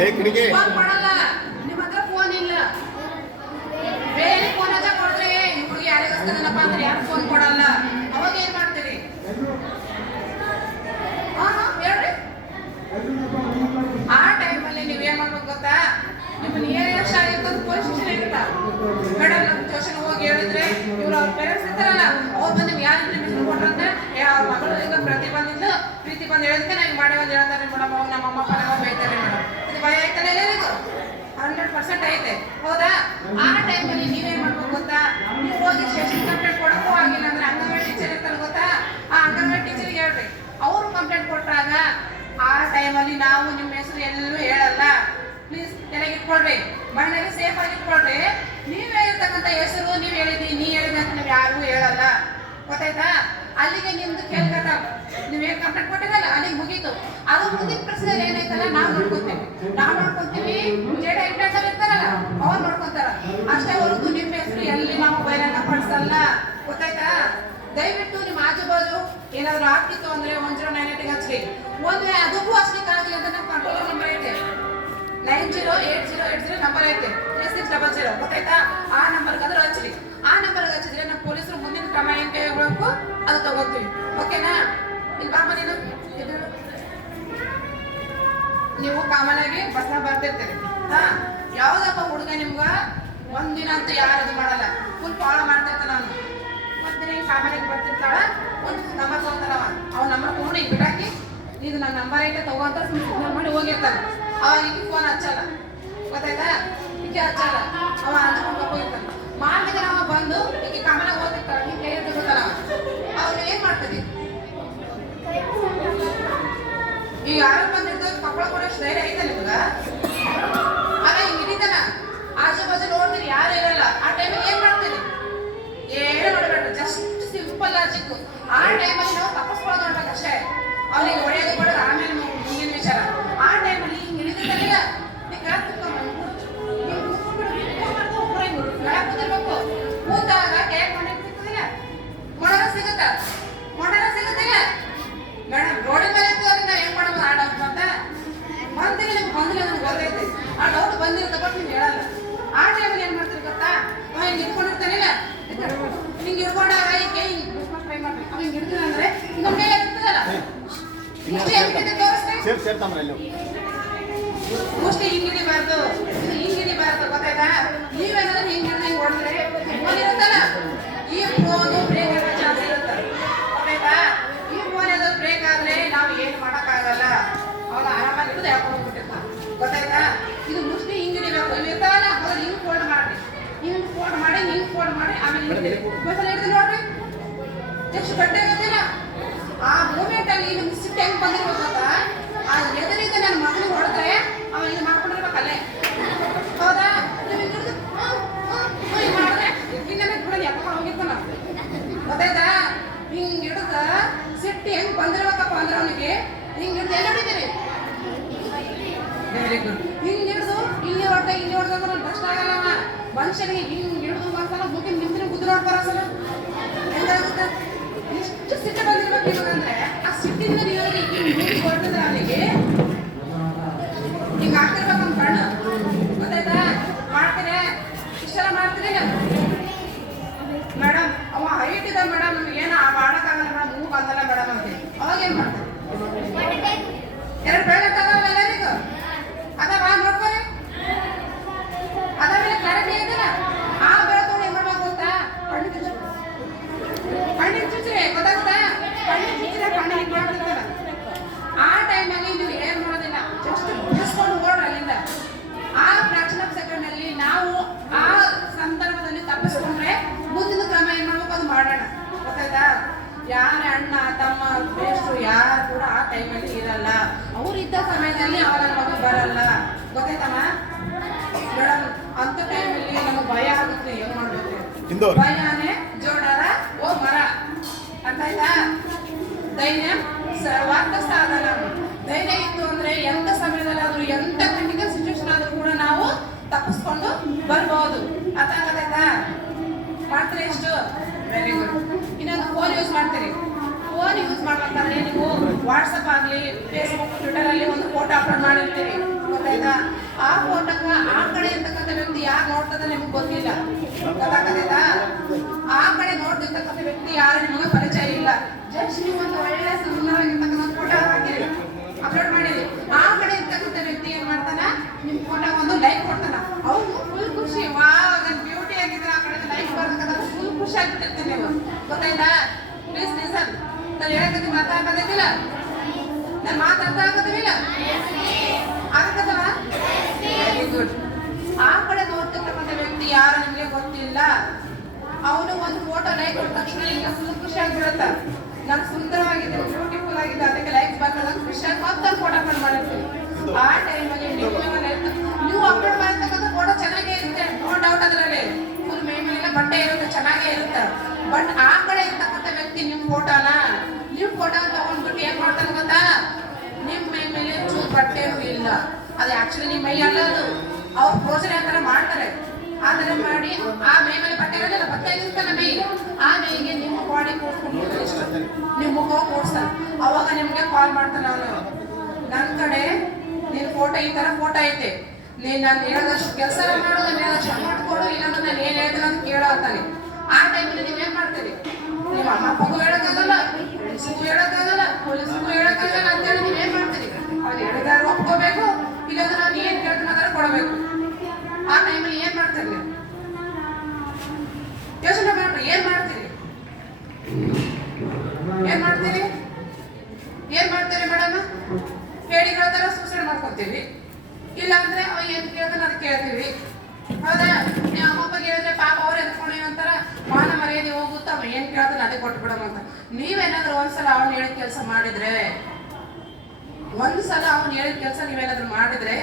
Phone ಮಾಡಲ್ಲ, ನಿಮ್ಮ ಹತ್ರ ಫೋನ್ ಇಲ್ಲ. ಬೇರೆ ಫೋನ್ ಹಚ್ಚ ಕೊಡ್ರಿ, ಹುಡುಗಿ ಯಾರಿಗೋಸ್ಕರನಪ್ಪ ಅಂದ್ರೆ ಯಾರು ಫೋನ್ ಕೊಡಲ್ಲ. ಅವಾಗ ಏನ್ ಮಾಡ್ತೀರಿ? ಹೇಳ್ರಿ. ಆ ಟೈಮಲ್ಲಿ ನೀವ್ ಏನ್ ಮಾಡ್ಬೇಕು ಗೊತ್ತಾ? ನಿಮ್ಮ ನಿಯರೆಸ್ಟ್ ಆಗಿರ್ತದ ಪೊಲೀಸ್ ಸ್ಟೇಷನ್ ಇರುತ್ತಾ? ಮೇಡಮ್ ನಮ್ಮ ಸ್ಟೇಷನ್ ಹೋಗಿ ಹೇಳಿದ್ರೆ ಇವ್ರು ಅವ್ರ ಪೇರೆಂಟ್ಸ್ ಇರ್ತಾರಲ್ಲ, ಅವ್ರು ಬಂದು ನಿಮ್ಗೆ ಯಾರು ಇನ್ಫಾರ್ಮೇಶನ್ ಕೊಟ್ರಂತೆ, ಅವ್ರ ಮಗಳು ಈಗ ಪ್ರೀತಿ ಬಂದು ಹೇಳಿದ್ರೆ ನಂಗೆ ಮಾಡಿ ಬಂದು ಹೇಳ್ತಾರೆ ಮೇಡಮ್, ಅವ್ರು ನಮ್ಮ ಅಮ್ಮ ಅಪ್ಪ ಬೈತಾರೆ ಮೇಡಮ್. ಇದು ಭಯ ಆಯ್ತಾನೆ ಎಲ್ಲರಿಗೂ 100% ಐತೆ, ಹೌದಾ? ಆ ಟೈಮಲ್ಲಿ ನೀವೇನ್ ಮಾಡ್ಬೇಕು ಗೊತ್ತಾ? ನೀವು ಹೋಗಿ ಸ್ಟೇಷನ್ ಕಂಪ್ಲೇಂಟ್ ಕೊಡಕ್ಕೂ ಆಗಿಲ್ಲ ಅಂದ್ರೆ ಅಂಗನವಾಡಿ ಟೀಚರ್ ಇರ್ತಾರೆ ಗೊತ್ತಾ? ಆ ಅಂಗನವಾಡಿ ಟೀಚರ್ಗೆ ಹೇಳ್ರಿ. ಅವರು ಕಂಪ್ಲೇಂಟ್ ಕೊಟ್ಟಾಗ ಆ ಟೈಮಲ್ಲಿ ನಾವು ನಿಮ್ಮ ಹೆಸರು ಎಲ್ಲೂ ಹೇಳಲ್ಲ. ಪ್ಲೀಸ್ ಚೆನ್ನಾಗಿ ಇಟ್ಕೊಳ್ರಿ, ಮಣ್ಣಲ್ಲಿ ಸೇಫ್ ಆಗಿ ಇಟ್ಕೊಳ್ರಿ. ನೀವ್ ಹೇಳಿರ್ತಕ್ಕಂಥ ಹೆಸರು ನೀವ್ ಹೇಳಿದಿ ಅಂತ ನೀವು ಯಾರಿಗೂ ಹೇಳಲ್ಲ, ಗೊತ್ತಾಯ್ತಾ? ಅಲ್ಲಿಗೆ ನಿಮ್ದು ಕೇಳ್ಕತ್ತ ನೀವೇನ್ ಕಂಪ್ಲೇಂಟ್ ಕೊಟ್ಟಿರಲ್ಲ ಅಲ್ಲಿಗೆ ಮುಗೀತು. ಅದು ಮುಂದಿನ ಪ್ರಶ್ನೆ ಏನಾಯ್ತಲ್ಲ ನಾವು ನೋಡ್ಕೊಂತೀವಿ. ಜೇಡ ಇಂಟರ್ನಲ್ ಇರ್ತಾರಲ್ಲ ಅವ್ರು ನೋಡ್ಕೊಂತಾರ ಅಷ್ಟೇ ಹೊರತು ನಿಮ್ಮ ಹೆಸರು ಎಲ್ಲಿ ನಾವು ಬಹಿರಂಗ ಪಡಿಸಲ್ಲ, ಗೊತ್ತಾಯ್ತಾ? ದಯವಿಟ್ಟು ನಿಮ್ಮ ಆಜು ಬಾಜು ಏನಾದ್ರು ಆಗ್ತಿತ್ತು ಅಂದ್ರೆ 1098 ಹಚ್ರಿ. ಒಂದ್ ವೇಳೆ ಅದಕ್ಕೂ ಹಚ್ಲಿಕ್ಕೆ ಆಗಲಿ ಅಂತ ನಮ್ಮ ಕಂಟ್ರೋಲ್ ನಂಬರ್ ಐತೆ, 908080 ನಂಬರ್ ಐತೆ, 3600, ಗೊತ್ತಾಯ್ತಾ? ಆ ನಂಬರ್ಗೆ ಆದ್ರೂ ಹಚ್ರಿ. ಆ ನಂಬರ್ಗೆ ಹಚ್ಚಿದ್ರೆ ನಮ್ಮ ಪೊಲೀಸರು ಮುಂದಿನ ಕ್ರಮ ಏನ್ ಕೈಗೊಳ್ಳಬೇಕು ಅದು ತಗೋತೀವಿ, ಓಕೆನಾ? ಇಲ್ಲಿ ಬಾಮ ನೀವು ಕಾಮನ್ ಆಗಿ ಬಸ್ನ ಬರ್ತಿರ್ತೀರಿ. ಯಾವ್ದಪ್ಪ ಹುಡುಗ ನಿಮ್ಗ ಒಂದಿನ ಅಂತೂ ಯಾರು ಮಾಡಲ್ಲ, ಫುಲ್ ಫಾಲೋ ಮಾಡ್ತಿರ್ತ. ನಾನು ಮತ್ತೆ ಕಾಮನ್ ಆಗಿ ಬರ್ತಿರ್ತಾಳ, ಒಂದು ನಂಬರ್ ತಗೊಂತಾರವ, ಅವ್ನ ನಂಬರ್ ತಗೊಂಡು ಈಗ ಬಿಡಾಕಿ ಇದು ನನ್ನ ನಂಬರ್ ಐತೆ ತಗೋಂತ ಸಿಗ್ನಲ್ ಮಾಡಿ ಹೋಗಿರ್ತಾನೆ. ಅವಾಗ ಈಗ ಫೋನ್ ಹಚ್ಚಲ್ಲ, ಗೊತ್ತಾಯ್ತಾ? ಈಗ ಹಚ್ಚಲ್ಲ, ಅವ ಹಚ್ಕೊಂಡು ಹೋಗಿರ್ತಾನೆ. ಮಾರ್ನಿಗೆ ನಾವು ಬಂದು ಈಗ ಕಾಮನ್ ಆಗಿ ಹೋಗಿರ್ತಾಳೆ, ನೀವು ಕೈ ತಗೋತಾರ. ಅವ್ರು ಏನ್ ಮಾಡ್ತೀರಿ? ಈಗ ಯಾರು ಬಂದಿರ್ತಾರೆ ಕಪ್ಪಳ ಕೊಡೋಷ್ಟು ಧೈರ್ಯ ಐತೆ ನಿಮ್ಗ? ಆಗ ಹಿಂಗ್ ಹಿಡಿತಾನ, ಆಜು ಬಾಜು ನೋಡ್ತೀರಿ, ಯಾರು ಇರಲ್ಲ. ಆ ಟೈಮಿಗೆ ಏನ್ ಮಾಡ್ತೀರಿ? ಏನು ಮಾಡಬೇಡ್ರಿ, ಜಸ್ಟ್ ಸಿಂಪಲ್ ಲಾಜಿಕ್. ಆ ಟೈಮಲ್ಲಿ ನಾವು ತಪ್ಪಿಸ್ಕೊಳ್ಳೋದು ನೋಡ್ಬೇಕಷ್ಟೇ. ಅವ್ರಿಗೆ ಹೊಡೆಯೋದು ಕೊಡೋದು ಆಮೇಲೆ ಮುಂದಿನ ವಿಚಾರ. ಆ ಟೈಮಲ್ಲಿ ಹಿಂಗ್ ಹಿಡಿದಿರ್ತಾನಿಲ್ಲ, ಕೂತಿರ್ಬೇಕು. ಕೂತಾಗ ಕೇಕ್ ಮನೆ ಸಿಗ್ತದಿಲ್ಲ, ಮೊಡರ ಸಿಗುತ್ತಿಲ್ಲ ಮೇಡಮ್. ರೋಡಿನ ಮೇಲೆ ನಾವು ಏನ್ ಮಾಡೋದು? ಆ ಡೌಟ್ ಅಂತ ಬಂದಿಲ್ಲ, ನಿಮ್ಗೆ ಬಂದಿಲ್ಲ ನನಗೆ ಗೊತ್ತೈತೆ. ಆ ಡೌಟ್ ಬಂದಿರುತ್ತೆ ಬಟ್ ನೀವು ಹೇಳಲ್ಲ. ಆ ಟೈಮಲ್ಲಿ ಏನ್ ಮಾಡ್ತೀರಿ ಗೊತ್ತಾ? ಹಿಂಗೆ ಇಟ್ಕೊಂಡಿರ್ತಾನಿಲ್ಲ, ಹಿಂಗೆ ಹಿಡ್ಕೊಂಡಾಗ ಈ ಕೈ ಟ್ರೈ ಮಾಡ್ರಿ. ಅವ ಹಿಂಗೆ ಹಿಡ್ತೀನಿ ಅಂದ್ರೆ ನಮ್ಮ ಕೈ ಇರ್ತದಲ್ಲ, ಮೋಸ್ಟ್ಲಿ ಹಿಂಗಿಡಿಬಾರ್ದು, ಗೊತ್ತಾಯ್ತಾ? ನೀವೇನಾದ್ರೂ ಹಿಂಗೆ ಹೊಡೆದ್ರೆ ಫೋನ್ ಇರುತ್ತಲ್ಲ, ಈ ಫೋನು ಬ್ರೇಕ್ ಆಗೋ ಚಾನ್ಸ್ ಇರುತ್ತೆ, ಗೊತ್ತಾಯ್ತಾ? ಈ ಫೋನ್ ಏನಾದ್ರು ಬ್ರೇಕ್ ಆದ್ರೆ ನಾವು ಏನು ಮಾಡೋಕ್ಕಾಗಲ್ಲ. ಅವನು ಆರಾಮಾಗಿ ಹಿಡಿದು ಹಾಕೊಂಡು ಹೋಗ್ಬಿಟ್ಟಿರ್ತಾನೆ, ಗೊತ್ತಾಯ್ತಾ? ಇದು ಮೋಸ್ಟ್ಲಿ ಹಿಂಗಿಡಿಬೇಕು. ಇವು ಇರ್ತಾವಲ್ಲ, ಮೊದಲು ಹಿಂಗೆ ಫೋಲ್ಡ್ ಮಾಡಿ ಆಮೇಲೆ ಹಿಡಿದು ನೋಡ್ರಿ ಎಷ್ಟು ಗಟ್ಟೆ ಗೊತ್ತಿಲ್ಲ. ಆ ಮೂಮೆಂಟ್ ಅಲ್ಲಿ ನಿಮ್ಗೆ ಸಿಟ್ಟು ಹೆಂಗ್ ಬಂದಿರ್ಬೇಕು ಗೊತ್ತಾ? ಆ ಎದುರಿಂದ ನನ್ನ ಮಗನಿಗೆ ಹೊಡೆದ್ರೆ ಅವ ಇದು ಮಾಡ್ಕೊಂಡಿರ್ಬೇಕಲ್ಲೇ, ಹೌದಾ? ನೀವು ಹಿಡಿದು ಮಾಡಿದ್ರೆ ಇನ್ನೇ ಬಿಡೋದು ಎತ್ಕೊಂಡು ಹೋಗಿರ್ತಾನ, ಗೊತ್ತಾಯ್ತಾ? ಹಿಂಗ್ ಹಿಡಿದ ಸಿಟ್ಟು ಹೆಂಗ್ ಬಂದಿರ್ಬೇಕಪ್ಪ ಅಂದ್ರೆ ಅವನಿಗೆ ಹಿಂಗ್ ಹಿಡಿದು ಎಲ್ಲಿ ಹೊಡಿತೀರಿ? Very good. ಹಿಂಗ್ ಹಿಡಿದು ಇಲ್ಲಿ ಹೊಡೆದಾಗ ನಾನು ಕಷ್ಟ ಆಗಲ್ಲವ. ಮನುಷ್ಯನಿಗೆ ಹಿಂಗ್ ಹಿಡಿದು ಒಂದ್ಸಲ ಮುಗಿನ ನಿಂತಿನ ಗುದ್ದು ನೋಡ್ಬಾರ ಸಲ ಹೆಂಗಾಗುತ್ತೆ? ಇಷ್ಟು ಸಿಟ್ಟು ಬಂದಿರ್ಬೇಕು ಇವಾಗಂದ್ರೆ ಆ ಸಿಟ್ಟಿಂದ ನೀವು ಹಿಂಗೆ ಹೊರಟಿದ್ರೆ ಅವನಿಗೆ ಹಿಂಗ ಆಗ್ತಿರ್ಬೇಕು ನಮ್ಮ ಕಣ್ಣು, ಗೊತ್ತಾಯ್ತಾ? ಮಾಡ್ತೀರಿ, ಇಷ್ಟೆಲ್ಲ ಮಾಡ್ತೀರಿ ಮೇಡಮ್. ಅವ ಹೈಟ್ ಇದೆ ಮೇಡಮ್, ನಮಗೇನು ಮಾಡೋಕ್ಕಾಗಲ್ಲ ಮೇಡಮ್, ಮೂವ್ ಬಂದಲ್ಲ ಮೇಡಮ್ ಅಂತ. ಅವಾಗ ಏನ್ ಮಾಡ್ತಾರೆ? 2 ಬೆಳಗ್ಗೆ ತಗೋಲ್ಲ ಎಲ್ಲರಿಗೂ ಅದಾವ ನೋಡ್ಕೊರಿ. ಅದಾದ್ಮೇಲೆ ಕ್ಲಾರಿಟಿ ಇದೆಯಲ್ಲ, ಆ ಬೆಳಕೊಂಡು ಏನ್ ಮಾಡ್ಬೇಕು ಗೊತ್ತಾ? ಕಣ್ಣಿಗೆ ಚುಚ್ಚಿರಿ, ಗೊತ್ತಾಗುತ್ತಾ? ಕಣ್ಣಿಗೆ ಚುಚ್ಚಿದ್ರೆ ಕಣ್ಣಿಗೆ ಮಾಡ್ತಿರ್ತಾರ. ಆ ಟೈಮಲ್ಲಿ ನೀವು ಏನ್ ಮಾಡೋದಿಲ್ಲ, ಜಸ್ಟ್ ಬಿಡಿಸ್ಕೊಂಡು ಓಡ್ರಿ ಅಲ್ಲಿಂದ. ಆ ಫ್ರಾಕ್ಷನ್ ಆಫ್ ಸೆಕೆಂಡ್ ಅಲ್ಲಿ ನಾವು ಆ ಸಂದರ್ಭದಲ್ಲಿ ತಪ್ಪಿಸ್ಕೊಂಡ್ರೆ ಮುಂದಿನ ಕ್ರಮ ಏನ್ ಮಾಡ್ಬೇಕು ಅದು ಮಾಡೋಣ, ಗೊತ್ತಾಯ್ತಾ? ಯಾರ ಅಣ್ಣ ತಮ್ಮ ಬೇಸ್ರು ಯಾರು ಕೂಡ ಆ ಟೈಮಲ್ಲಿ ಇರಲ್ಲ. ಅವರಿದ್ದ ಸಮಯದಲ್ಲಿ ಅವರ ಮಗು ಬರಲ್ಲ, ಗೊತ್ತಾಯ್ತಮ್ಮ ಮೇಡಮ್? ಅಂತ ಟೈಮಲ್ಲಿ ನಮಗೆ ಭಯ ಆಗುತ್ತೆ, ಏನ್ ಮಾಡ್ಬೇಕು? ಭಯನೇ ಜೋಡರ ಓ ಮರ, ಅರ್ಥ ಆಯ್ತಾ? ಧೈರ್ಯ ಸರ್ವಾರ್ಥ ಸಾಧನ. ಧೈರ್ಯ ಇತ್ತು ಅಂದ್ರೆ ಎಂತ ಸಮಯದಲ್ಲಾದ್ರೂ ಎಂತ ಕ್ರಿಟಿಕಲ್ ಸಿಚುವೇಶನ್ ಆದ್ರೂ ಕೂಡ ನಾವು ತಪ್ಪಿಸ್ಕೊಂಡು ಬರ್ಬೋದು, ಅರ್ಥ ಆಗತ್ತಾಯ್ತಾ? ಮಾಡ್ತೀರಿ ಎಷ್ಟು? Very good. ಇನ್ನೊಂದು ಫೋನ್ ಯೂಸ್ ಮಾಡ್ತೀರಿ. ಫೋನ್ ಯೂಸ್ ಮಾಡ್ಬೇಕಾದ್ರೆ ನೀವು ವಾಟ್ಸಪ್ ಆಗಲಿ, ಫೇಸ್ಬುಕ್, ಟ್ವಿಟರ್ ಅಲ್ಲಿ ಒಂದು ಫೋಟೋ ಅಪ್ಲೋಡ್ ಮಾಡಿರ್ತೀರಿ, ಗೊತ್ತಾಯ್ತಾ? ಆ ಫೋಟೋಗ ಆ ಕಡೆ ಇರ್ತಕ್ಕಂಥ ವ್ಯಕ್ತಿ ಯಾರು ನೋಡ್ತದ ನಿಮ್ಗೆ ಗೊತ್ತಿಲ್ಲ, ಗೊತ್ತಾಗ್ತದಾ? ಆ ಕಡೆ ನೋಡ್ತಿರ್ತಕ್ಕಂಥ ವ್ಯಕ್ತಿ ಯಾರು ನಿಮಗೆ ಪರಿಚಯ ಇಲ್ಲ. ಜಸ್ಟ್ ನೀವು ಒಂದು ಒಳ್ಳೆ ಸುಂದರವಾಗಿರ್ತಕ್ಕಂಥ ಫೋಟೋ ಹಾಕಿರಿ, ಅಪ್ಲೋಡ್ ಮಾಡಿರಿ. ಆ ಕಡೆ ಇರ್ತಕ್ಕಂಥ ವ್ಯಕ್ತಿ ಏನ್ ಮಾಡ್ತಾನ, ನಿಮ್ ಫೋಟೋ ಒಂದು ಲೈಕ್ ಕೊಡ್ತಾನ. ಅವ್ನು ಫುಲ್ ಖುಷಿ, ವಾವ್ ನನ್ ಬ್ಯೂಟಿ ಆಗಿದ್ರೆ ಆ ಕಡೆ ಲೈಕ್ ಬರ್ತಕ್ಕಂಥ ಫುಲ್ ಖುಷಿ ಆಗ್ಬಿಟ್ಟಿರ್ತೀನಿ ನೀವು, ಗೊತ್ತಾಯ್ತಾ? Please listen. ನಾನು ಹೇಳಕತ್ತೀನಿ, ಮಾತಾಡೋದಿಲ್ಲ, ನಾನು ಮಾತಾಡ್ತಾ ಆಗೋದಿಲ್ಲ, ಆಗತ್ತಲ್ಲ? Very good. ಆ ಕಡೆ ನೋಡ್ತಿರ್ತಕ್ಕಂಥ ವ್ಯಕ್ತಿ ಯಾರು ನಿಮ್ಗೆ ಗೊತ್ತಿಲ್ಲ, ಅವನು ಒಂದು ಫೋಟೋ ಲೈಕ್ ಕೊಟ್ಟ ತಕ್ಷಣ ಈಗ ಫುಲ್ ಖುಷಿ ಆಗ್ಬಿಡುತ್ತ. ನಾನು ಸುಂದರವಾಗಿದೆ, ಬ್ಯೂಟಿಫುಲ್ ಆಗಿದೆ, ಅದಕ್ಕೆ ಲೈಕ್ ಬರ್ತದ ಖುಷಿಯಾಗಿ ಮತ್ತೊಂದು ಫೋಟೋ ಅಪ್ಲೋಡ್ ಮಾಡಿರ್ತೀವಿ. ಆ ಟೈಮಲ್ಲಿ ನೀವು ಅಪ್ಲೋಡ್ ಮಾಡಿರ್ತಕ್ಕಂಥ ಫೋಟೋ ಚೆನ್ನಾಗೇ ಇರುತ್ತೆ, ನೋ ಡೌಟ್. ಅದರಲ್ಲಿ ಫುಲ್ ಮೇಲೆಲ್ಲ ಬಟ್ಟೆ ಇರುತ್ತೆ, ಚೆನ್ನಾಗೇ ಇರುತ್ತೆ. ಬಟ್ ಆ ಕಡೆ ಇರ್ತಕ್ಕಂಥ ವ್ಯಕ್ತಿ ನಿಮ್ಮ ಫೋಟೋ ತಗೊಂಡ್ಬಿಟ್ಟು ಏನ್ ಮಾಡ್ತಾನೆ ಗೊತ್ತಾ, ನಿಮ್ ಮೈ ಮೇಲೆ ಚೂರು ಬಟ್ಟೆನೂ ಇಲ್ಲ. ಅದು ಆಕ್ಚುಲಿ ನಿಮ್ಮ ಮೈ ಅಲ್ಲ, ಅದು ಅವ್ರ ಪೋಸನೆ ಆ ಥರ ಮಾಡ್ತಾರೆ. ಆ ಥರ ಮಾಡಿ ಆ ಮೈ ಮೇಲೆ ಬಟ್ಟೆ ಇರೋದಿಲ್ಲ, ಬಟ್ಟೆ ಇರುತ್ತಲ್ಲ ಮೈ, ಆ ಮೈಗೆ ನಿಮ್ಮ ಬಾಡಿ ಕೂಡ್ಸ್ಕೊಂಡು ನಿಮ್ಮ ಮುಖ ಕೂಡ್ಸ್ತಾನೆ. ಅವಾಗ ನಿಮ್ಗೆ ಕಾಲ್ ಮಾಡ್ತಾನೆ ಅವನು, ನನ್ನ ಕಡೆ ನಿನ್ನ ಫೋಟೋ ಈ ಥರ ಫೋಟೋ ಐತೆ, ನೀನು ನಾನು ಹೇಳೋದಷ್ಟು ಕೆಲಸ ಮಾಡೋದು, ನಾನು ಹೇಳೋದಷ್ಟು ಅಮೌಂಟ್ ಕೊಡು, ಇಲ್ಲಾಂದ್ರೆ ನಾನು ಏನು ಹೇಳ್ತೀನಿ ಅಂತ ಕೇಳೋ ಅಂತಾನೆ. ಆ ಟೈಮಲ್ಲಿ ನೀವೇನು ಮಾಡ್ತೀರಿ? ನಿಮ್ಮ ಅಮ್ಮ ಅಪ್ಪಗೂ ಹೇಳೋಕ್ಕಾಗಲ್ಲ, ಫ್ರೆಂಡ್ಸ್ಗೂ ಹೇಳೋಕ್ಕಾಗಲ್ಲ, ಪೊಲೀಸ್ಗೂ ಹೇಳೋಕ್ಕಾಗಲ್ಲ ಅಂತೇಳಿ ನೀವೇನು ಮಾಡ್ತೀರಿ? ಅವ್ರು ಹೇಳಿದಾರು ಒಪ್ಕೋಬೇಕು, ಇಲ್ಲಾಂದ್ರೆ ನಾನು ಏನು ಕೇಳ್ತೀನಿ ಅದರ ಕೊಡಬೇಕು. ಆ ಟೈಮಲ್ಲಿ ಏನು ಮಾಡ್ತೀರಿ ನೀವು? ಯೋಚನೆ ಮಾಡ್ರಿ, ಏನು ಮಾಡ್ತೀರಿ? ಏನ್ ಮಾಡ್ತೀರಿ? ಏನ್ ಮಾಡ್ತೀರಿ ಮೇಡಮ್? ಹೇಳಿ ಹೇಳ್ತಾರ ಸೂಸೈಡ್ ಮಾಡ್ಕೊತೀವಿ, ಇಲ್ಲಾಂದ್ರೆ ಅವ ಏನ್ ಕೇಳ್ತಾನೆ ಅದು ಕೇಳ್ತೀವಿ, ಹೌದಾ? ನೀವು ಅಮ್ಮಪ್ಪ ಹೇಳಿದ್ರೆ ಪಾಪ ಅವ್ರು ಎದ್ಕೊಂಡು ಏನಂತಾರ, ಮಾನ ಮರ್ಯಾದೆ ಹೋಗುತ್ತಾ, ಅವ ಏನ್ ಕೇಳ್ತಾನೆ ಅದೇ ಕೊಟ್ಬಿಡಮ್ ಅಂತ. ನೀವೇನಾದ್ರೂ ಒಂದ್ಸಲ ಅವ್ನು ಹೇಳಿದ ಕೆಲಸ ಮಾಡಿದ್ರೆ, ಒಂದ್ಸಲ ಅವ್ನು ಹೇಳಿದ ಕೆಲಸ ನೀವೇನಾದ್ರೂ ಮಾಡಿದ್ರೆ,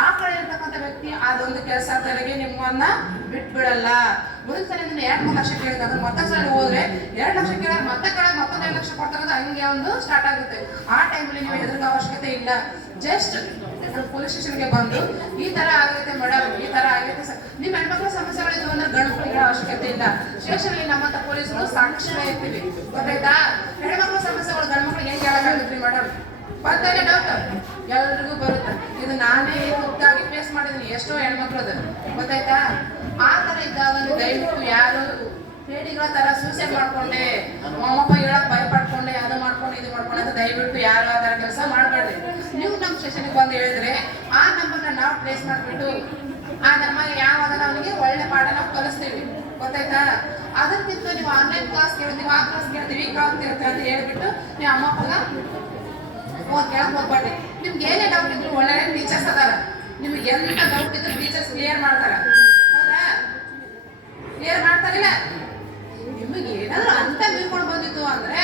ಆ ಕಡೆ ಇರ್ತಕ್ಕಂಥ ವ್ಯಕ್ತಿ ಅದೊಂದು ಕೆಲಸ ತಲೆಗೆ ನಿಮ್ಮನ್ನ ಬಿಟ್ಬಿಡಲ್ಲ. ಒಂದ್ಸಲ ನೀನು 2-3 ಲಕ್ಷ ಕೇಳಿದಾಗ ಮತ್ತೊಂದು ಸಲ ಹೋದ್ರೆ 2 ಲಕ್ಷ ಕೇಳಿದಾಗ ಮತ್ತೆ ಕೆಳಗೆ ಮತ್ತೊಂದು 2 ಲಕ್ಷ ಕೊಡ್ತಾರದ, ಹಂಗೆ ಒಂದು ಸ್ಟಾರ್ಟ್ ಆಗುತ್ತೆ. ಆ ಟೈಮಲ್ಲಿ ನೀವು ಹೆದರ್ಗೋ ಅವಶ್ಯಕತೆ ಇಲ್ಲ. ಜಸ್ಟ್ ಪೊಲೀಸ್ ಸ್ಟೇಷನ್ಗೆ ಬಂದು ಈ ತರ ಆಗೈತೆ ಮೇಡಮ್, ಈ ತರ ಆಗೈತೆ ಸರ್, ನಿಮ್ಮ ಹೆಣ್ಮಕ್ಳ ಸಮಸ್ಯೆಗಳಿದ್ವು ಅಂದ್ರೆ ಗಂಡು ಮಕ್ಕಳಿಗೆ ಅವಶ್ಯಕತೆ ಇಲ್ಲ. ಸ್ಟೇಷನ್ಲಿ ನಮ್ಮಂತ ಪೊಲೀಸರು ಸಾಕ್ಷಿಗಳೇ ಇರ್ತೀವಿ, ಗೊತ್ತಾಯ್ತಾ? ಹೆಣ್ಮಕ್ಳ ಸಮಸ್ಯೆಗಳು ಗಂಡು ಮಕ್ಳಿಗೆ ಹೆಂಗೆ ಹೇಳಕ್ಕಾಗುತ್ತೆ ಮೇಡಮ್? ಬರ್ತಾರೆ ಡಾಕ್ಟರ್, ಎಲ್ರಿಗೂ ಬರುತ್ತೆ. ಇದು ನಾನೇ ಖುದ್ದಾಗಿ ಫೇಸ್ ಮಾಡಿದ್ದೀನಿ, ಎಷ್ಟೋ ಹೆಣ್ಮಕ್ಳದ, ಗೊತ್ತಾಯ್ತಾ? ಆ ಥರ ಇದ್ದಾಗ ದಯವಿಟ್ಟು ಯಾರು ಹೇಡಿಗಳ ಥರ ಸೂಸೈಡ್ ಮಾಡ್ಕೊಂಡೆ, ಅಮ್ಮಪ್ಪ ಹೇಳಕ್ ಭಯಪಡ್ಕೊಂಡೆ, ಅದು ಮಾಡ್ಕೊಂಡು ಇದು ಮಾಡ್ಕೊಂಡೆ ಅಂತ ದಯವಿಟ್ಟು ಯಾರು ಆ ಥರ ಕೆಲಸ ಮಾಡಬೇಡ್ರಿ. ನೀವು ನಮ್ಮ ಸ್ಟೇಷನ್ಗೆ ಬಂದು ಹೇಳಿದ್ರೆ ಆ ನಂಬರ್ನ ನಾವು ಟ್ರೇಸ್ ಮಾಡಿಬಿಟ್ಟು ಆ ನಮಗೆ ಯಾವಾಗ ಅವನಿಗೆ ಒಳ್ಳೆ ಪಾಠ ನಾವು ಕಲಿಸ್ತೀವಿ, ಗೊತ್ತಾಯ್ತಾ? ಅದಕ್ಕಿಂತ ನೀವು ಆನ್ಲೈನ್ ಕ್ಲಾಸ್ ಕೇಳ್ತೀವಿ, ಆ ಕ್ಲಾಸ್ ಕೇಳ್ತೀವಿ, ಈ ಕ್ಲಾಸ್ ಕೇಳ್ತೀವಿ ಅಂತ ಹೇಳ್ಬಿಟ್ಟು ನೀವು ಅಮ್ಮಪ್ಪಗ ಫೋನ್ ಕೇಳಕ್ ಹೋಗ್ಬೇಡಿ. ನಿಮ್ಗೆ ಏನೇ ಡೌಟ್ ಇದ್ರು ಒಳ್ಳೆ ಟೀಚರ್ಸ್ ಅದಾರ, ನಿಮ್ಗೆ ಎಂತ ಡೌಟ್ ಇದ್ರು ಟೀಚರ್ಸ್ ಕ್ಲಿಯರ್ ಮಾಡ್ತಾರ, ಹೌದಾ? ಕ್ಲಿಯರ್ ಮಾಡ್ತಾರಿಲ್ಲ? ನಿಮಗೆ ಏನಾದ್ರು ಅಂತ ಮೀರ್ಕೊಂಡು ಬಂದಿತ್ತು ಅಂದ್ರೆ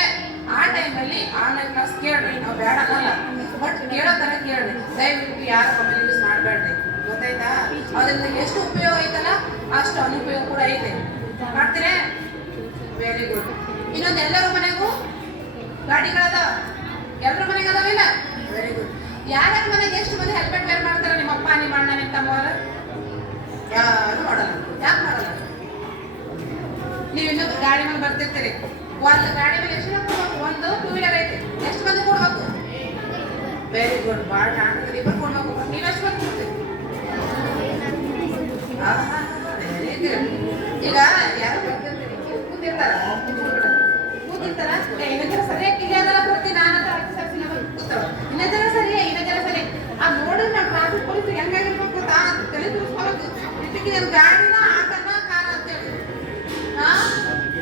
ಆ ಟೈಮಲ್ಲಿ ಆನ್ಲೈನ್ ಕ್ಲಾಸ್ ಕೇಳ್ರಿ, ನಾವು ಬೇಡ ಅನ್ನಲ್ಲ, ಬಟ್ ಕೇಳೋ ತರ ಕೇಳ್ರಿ. ದಯವಿಟ್ಟು ಯಾರ ಮೊಬೈಲ್ ಯೂಸ್ ಮಾಡಬೇಡ್ರಿ, ಗೊತ್ತಾಯ್ತಾ? ಅದರಿಂದ ಎಷ್ಟು ಉಪಯೋಗ ಐತಲ್ಲ ಅಷ್ಟು ಅನುಪಯೋಗ ಕೂಡ ಐತೆ. ಮಾಡ್ತೀರಾ? Very good. ಇನ್ನೊಂದು, ಎಲ್ಲರ ಮನೆಗೂ ಗಾಡಿಗಳದಾವ, ಎಲ್ಲರ ಮನೆಗೆ ಅದಾವಿಲ್ಲ? Very good. ಯಾರ್ಯಾರ ಮನೆಗೆ ಎಷ್ಟು ಮಂದಿ ಹೆಲ್ಮೆಟ್ ವೇರ್ ಮಾಡ್ತಾರೆ? ನಿಮ್ಮ ಅಪ್ಪ, ನಿಮ್ಮ ಅಣ್ಣ, ನಿಮ್ಮ ತಮ್ಮವರ? ಯಾರು ಮಾಡಲ್ಲ. ಯಾಕೆ ಮಾಡಲ್ಲ? ನೀವು ಇನ್ನೊಂದು ಗಾಡಿ ಮೇಲೆ ಬರ್ತಿರ್ತೀರಿ, ಒಂದು ಗಾಡಿ ಮೇಲೆ ಎಷ್ಟು ಜನ ಕೊಡ್ಬೇಕು? ಒಂದು 2 ವೀಲರ್ ಐತಿ, ಎಷ್ಟು ಮಂದಿ ಕೊಡ್ಬೇಕು? Very good. ಭಾಳ ನಾಟಕದ ಇಬ್ಬರು ಕೊಡ್ಬೇಕು. ನೀವು ಎಷ್ಟು ಮಂದಿ ಕೊಡ್ತೀರಿ? Very good. ಈಗ ಯಾರು ಬರ್ತಿರ್ತೀರಿ, ಕೂತಿರ್ತಾರ, ಇನ್ನೊಂದರ ಸರಿಯಾಗಿ ಇಲ್ಲದಲ್ಲ ಬರ್ತೀನಿ ನಾನಂತ ಕೂತಾವ, ಇನ್ನೊಂದರ ಸರಿ, ಇನ್ನೊಂದರ ಸರಿ. ಅದು ನೋಡಿದ್ರೆ ನಾವು ಟ್ರಾಫಿಕ್ ಪೊಲೀಸ್ ಹೆಂಗಾಗಿರ್ಬೇಕು ಗೊತ್ತಾ? ತಲೆ ತೋರಿಸ್ಕೊಳಕ್ ಇದಕ್ಕೆ ಗಾಡಿನ ಆಟನ ಕಾರ ಅಂತೇಳಿ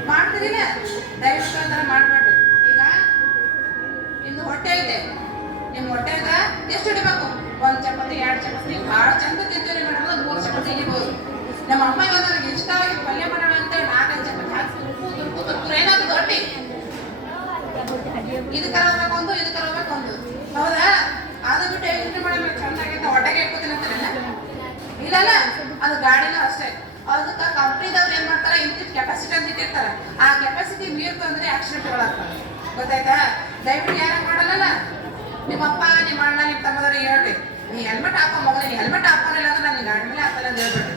ಮಾಡ್ತೀರಿಲ್ಲ? ದಯವಿಟ್ಟು ಆ ಥರ ಮಾಡಬೇಡ್ರಿ. ಈಗ ನಿಮ್ದು ಹೊಟ್ಟೆ ಇದೆ, ನಿಮ್ಮ ಹೊಟ್ಟೆಗ ಎಷ್ಟು ಹಿಡಿಬೇಕು? 1 ಚಪಾತಿ 2 ಚಪಾತಿ ಭಾಳ ಚಂದ ತಿಂತೀವಿ ಮೇಡಮ್, 3 ಚಪಾತಿ ಹಿಡಿಬೋದು. ನಮ್ಮ ಅಮ್ಮ ಇವತ್ತು ಇಷ್ಟ ಆಗಿ ಪಲ್ಯ ಮಾಡೋಣ ಅಂತೇಳಿ 4-5 ಚಪಾತಿ ಹಾಕಿ ತುರ್ಕು ಏನಾದ್ರು ದೊಡ್ಡಿ ಇದಕ್ಕೆ ಹೋಗ್ಬೇಕೊಂದು, ಇದಕ್ಕೆ ಹೋಗ್ಬೇಕೊಂದು, ಹೌದಾ? ಅದು ಬಿಟ್ಟು ಯೋಚನೆ ಮಾಡಬೇಕು ಚಂದಾಗೈತೆ ಹೊಟ್ಟೆಗೆ ಇಟ್ಕೋತೀನಿ ಅಂತಾರಲ್ಲ, ಇಲ್ಲಲ್ಲ? ಅದು ಗಾಡಿನ ಅಷ್ಟೇ. ಅದಕ್ಕೆ ಕಂಪ್ನಿದವ್ರು ಏನ್ ಮಾಡ್ತಾರೆ, ಇಂತಿಷ್ಟು ಕೆಪಾಸಿಟಿ ಅಂತ ಇಟ್ಟಿರ್ತಾರೆ, ಆ ಕೆಪಾಸಿಟಿ ಮೀರ್ತು ಅಂದ್ರೆ ಆಕ್ಸಿಡೆಂಟ್ಗಳಾಗ್ತವೆ, ಗೊತ್ತಾಯ್ತಾ? ದಯವಿಟ್ಟು ಯಾರು ಮಾಡಲ್ಲ. ನಿಮ್ಮಪ್ಪ, ನಿಮ್ಮ ಅಣ್ಣ, ನಿಮ್ಮ ತಮ್ಮದವ್ರಿಗೆ ಹೇಳ್ರಿ, ನೀ ಹೆಲ್ಮೆಟ್ ಹಾಕೋ ಮಗನ, ನೀ ಹೆಲ್ಮೆಟ್ ಹಾಕೊಂಡಿಲ್ಲ ಅಂದ್ರೆ ನಾನು ಗಾಡಿ ಮೇಲೆ ಹಾಕಲ್ಲ ಅಂತ ಹೇಳ್ಬೇಡ್ರಿ.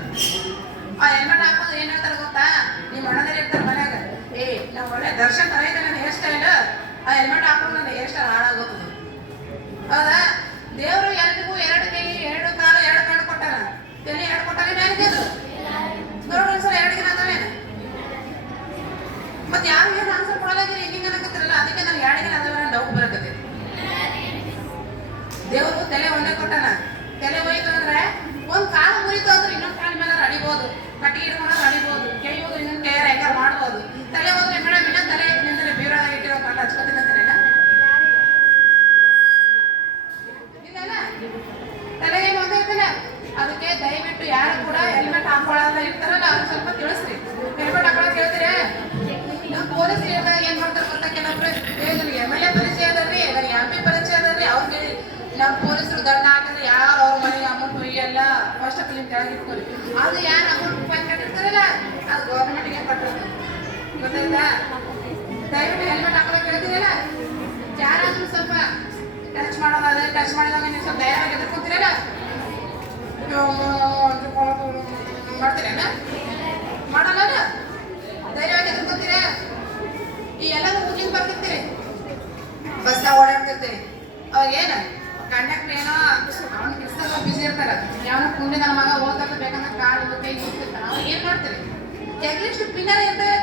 ಆ ಹೆಲ್ಮೆಟ್ ಹಾಕೋದು ಏನ್ ಹೇಳ್ತಾರೆ ಗೊತ್ತಾ? ನಿಮ್ಮ ಅಣ್ಣದಲ್ಲಿ ಇರ್ತಾರೆ ಮನ್ಯಾಗ, ನಾವು ಒಳ್ಳೆ ದರ್ಶನ್ ತರ ಐತೆ ನನ್ನ ಹೇರ್ ಸ್ಟೈಲ್, ಆ ಹೆಲ್ಮೆಟ್ ಹಾಕೊಂಡು ನನ್ನ ಹೇರ್ ಸ್ಟೈಲ್ ಹಾಳಾಗೋಗ್ತದೆ, ಹೌದಾ? ದೇವರು ಎಲ್ರಿಗೂ 2 ಕೈ 2 ಕಾಲು ನಮ್ಮ ಪೊಲೀಸರು ದಂಡ ಹಾಕಿದ್ರೆ ಯಾರು ಅವ್ರ ಮನೆಗೆ ಅಮೌಂಟ್ ಒಯ್ಯಲ್ಲ, ಫಸ್ಟ್ ಆಫ್ ನಿಮ್ ಕೆಳಗೆ ಇಟ್ಕೊರಿ. ಅದು ಯಾರು ಅಮೌಂಟ್ ರೂಪಾಯಿ ಕಟ್ಟಿರ್ತಾರಲ್ಲ ಅದು ಗೌರ್ಮೆಂಟ್ಗೆ ಕಟ್ಟಿರ್ತಾರೆ, ಗೊತ್ತಾಯ್ತಾ? ದಯವಿಟ್ಟು ಹೆಲ್ಮೆಟ್ ಹಾಕೋಕೆ ಹೇಳ್ತೀರಲ್ಲ, ಯಾರಾದ್ರೂ ಸ್ವಲ್ಪ ಟಚ್ ಮಾಡೋದಾದ್ರೆ ಟಚ್ ಮಾಡಿದಾಗ ನೀವು ಸ್ವಲ್ಪ ಧೈರ್ಯವಾಗಿ ಎದುರ್ಕೊತೀರಲ್ಲ, ಮಾಡ್ತೀರೇನ? ಮಾಡಲ್ಲ, ಧೈರ್ಯವಾಗಿ ಎದುರ್ಕೊತೀರ. ಈ ಎಲ್ಲರೂ ಊರಿಂದ ಬರ್ತಿರ್ತೀರಿ, ಬಸ್ನಾಗ ಓಡಾಡ್ತಿರ್ತೀರಿ, ಅವಾಗ ಏನು ಕಂಡಕ್ಟರ್ ಏನೋ ಅವ್ನ ಕೆಲಸದಾಗ ಬಿಸಿ ಇರ್ತಾರ, ಯಾವನ ಕುಂಡಿ ನನ್ನ ಮಗ ಓದ್ತಾ ಬೇಕಂದ್ರೆ ಕಾಲು ಕೈ ಹೋಗ್ತಿರ್ತಾರ, ಅವಾಗ ಏನ್ ಮಾಡ್ತೀರಿ? ಚೆಕ್ ಲಿಸ್ಟ್ ಪಿನ್ನರ್ ಇರ್ತವೆ.